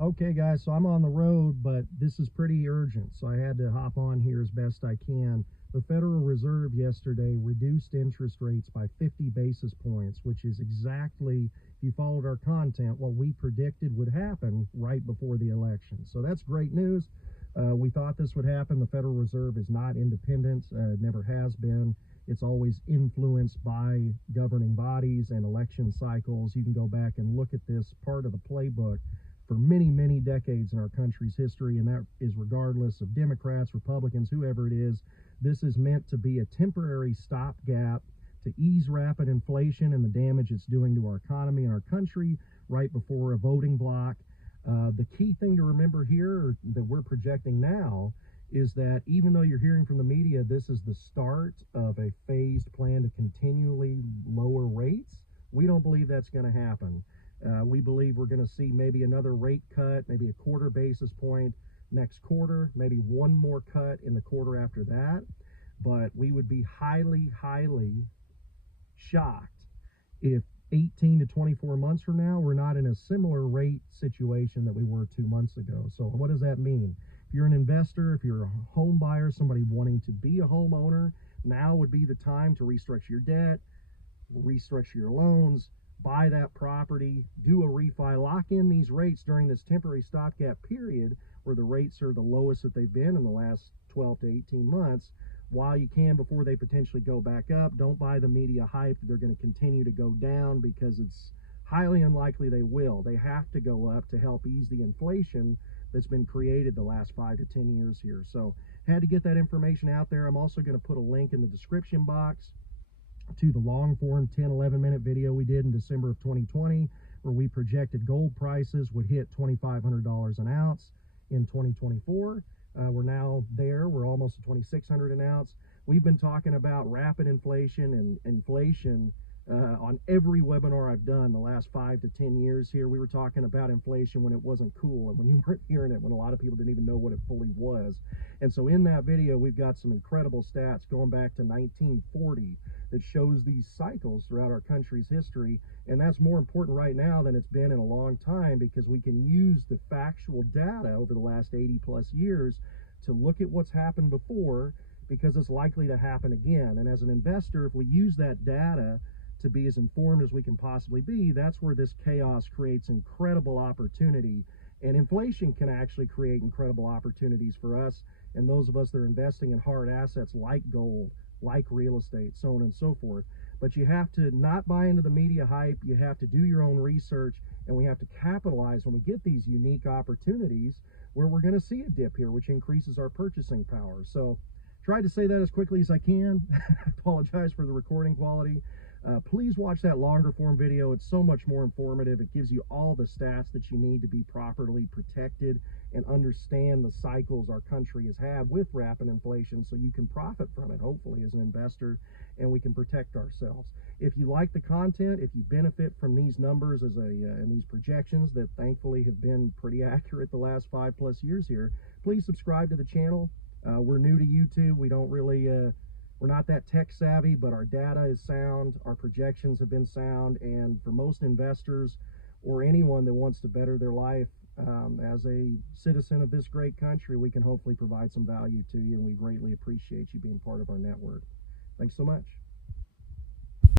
Okay, guys, so I'm on the road, but this is pretty urgent, so I had to hop on here as best I can. The Federal Reserve yesterday reduced interest rates by 50 basis points, which is exactly, if you followed our content, what we predicted would happen right before the election. So that's great news. We thought this would happen. The Federal Reserve is not independent, never has been. It's always influenced by governing bodies and election cycles. You can go back and look at this part of the playbook for many, many decades in our country's history, and that is regardless of Democrats, Republicans, whoever it is. This is meant to be a temporary stopgap to ease rapid inflation and the damage it's doing to our economy and our country right before a voting block. The key thing to remember here that we're projecting now is that even though you're hearing from the media, this is the start of a phased plan to continually lower rates. We don't believe that's going to happen. We believe we're going to see maybe another rate cut, maybe a quarter basis point next quarter, maybe one more cut in the quarter after that. But we would be highly, highly shocked if 18 to 24 months from now we're not in a similar rate situation that we were 2 months ago. So what does that mean? If you're an investor, if you're a home buyer, somebody wanting to be a homeowner, now would be the time to restructure your debt, restructure your loans, buy that property, do a refi, lock in these rates during this temporary stopgap period where the rates are the lowest that they've been in the last 12 to 18 months while you can before they potentially go back up. Don't buy the media hype that they're going to continue to go down, because it's highly unlikely they will. They have to go up to help ease the inflation that's been created the last 5 to 10 years here. So had to get that information out there. I'm also going to put a link in the description box to the long form 10-11 minute video we did in December of 2020, where we projected gold prices would hit $2,500 an ounce in 2024. We're now there. We're almost at 2,600 an ounce. We've been talking about rapid inflation and inflation on every webinar I've done the last 5 to 10 years here. We were talking about inflation when it wasn't cool and when you weren't hearing it, when a lot of people didn't even know what it fully was. And so in that video, we've got some incredible stats going back to 1940 that shows these cycles throughout our country's history. And that's more important right now than it's been in a long time, because we can use the factual data over the last 80 plus years to look at what's happened before, because it's likely to happen again. And as an investor, if we use that data to be as informed as we can possibly be, that's where this chaos creates incredible opportunity. And inflation can actually create incredible opportunities for us and those of us that are investing in hard assets like gold, like real estate, so on and so forth. But you have to not buy into the media hype. You have to do your own research, and we have to capitalize when we get these unique opportunities where we're going to see a dip here, which increases our purchasing power. So tried to say that as quickly as I can. Apologize for the recording quality. Please watch that longer form video. It's so much more informative. It gives you all the stats that you need to be properly protected and understand the cycles our country has had with rapid inflation, so you can profit from it, hopefully, as an investor, and we can protect ourselves. If you like the content, if you benefit from these numbers and these projections that thankfully have been pretty accurate the last 5+ years here, please subscribe to the channel. We're new to YouTube. We don't really we're not that tech savvy, but our data is sound, our projections have been sound, and for most investors or anyone that wants to better their life as a citizen of this great country, we can hopefully provide some value to you, and we greatly appreciate you being part of our network. Thanks so much.